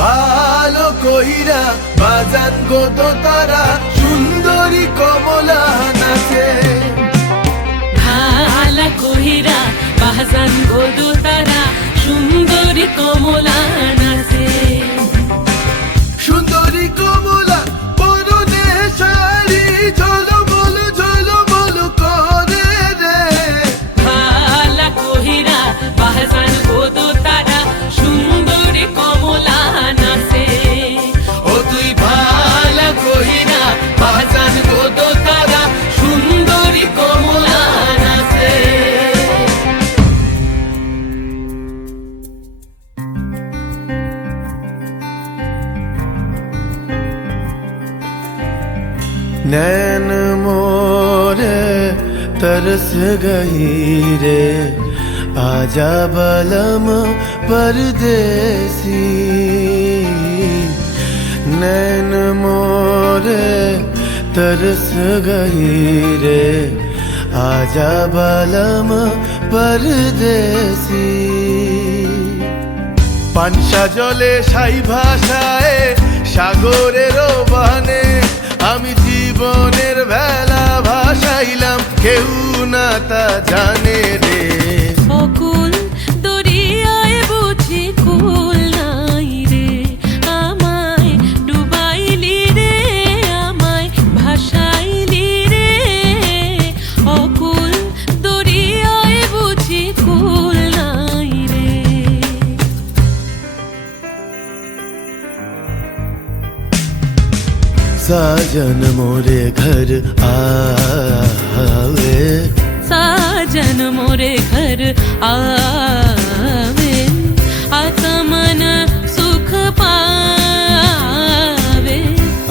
ভালো কইরা বাজান গো তারা সুন্দরী কমলা নাচে ভালো কইরা বাজান গো তারা সুন্দরী কমলা নাচে সুন্দরী কমলা পরনে শাড়ি ঝলমল করে রে ভালো কইরা বাজান গো তারা সুন্দরী কমলা নাচে ও তুই ভালো কইরা বাজান গো তারা সুন্দরী কমলা নাচে नैन मोरे तरस गई रे आजा बलम परदेसी नैन मोरे तरस गई रे आजा बलम परदेसी पानसा जले साई भाषाए सागरेर बाने আমি জীবনের ভেলা ভাসাইলাম কেউ না তা জানে রে অকুল দরিয়ায় বুঝি কুল নাই রে আমায় ডুবাইলি রে আমায় ভাসাইলি রে অকুল দরিয়ায় বুঝি কুল নাই রে साजन मोरे घर आवे साजन मोरे घर आवे आत्मन सुख पावे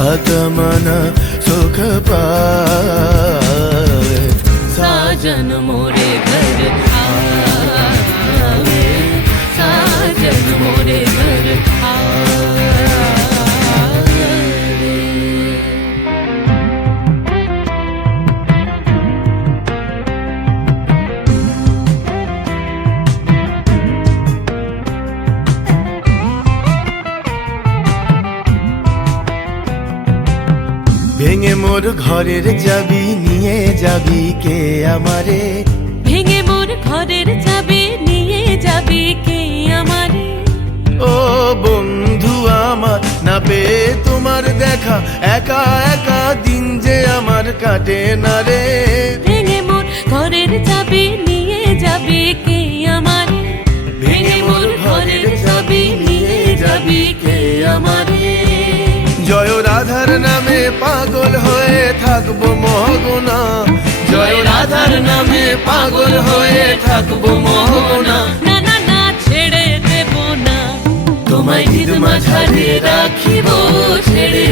आत्मन सुख पावे साजन मोरे घर आवे साजन मोरे घर आवे ভেঙে মোর ঘরের চাবি নিয়ে যাবি কে আমারে ভেঙে মোর ঘরের চাবি নিয়ে যাবি কে আমারে ও বন্ধু আমার না পেয়ে তোমার দেখা একা একা দিন যে আমার কাটে না রে ভেঙে মোর ঘরের চাবি নিয়ে যাবি কে আমারে ভেঙে মোর ঘরের চাবি নিয়ে যাবি কে আমারে জয় রাধার নামে পাগল হয়ে থাকবো মহগোনা জয় রাধার নামে পাগল হয়ে থাকবো মহগোনা না না না ছেড়ে দেব না তোমায় ঈদ মাঝারে রাখিব ছেড়ে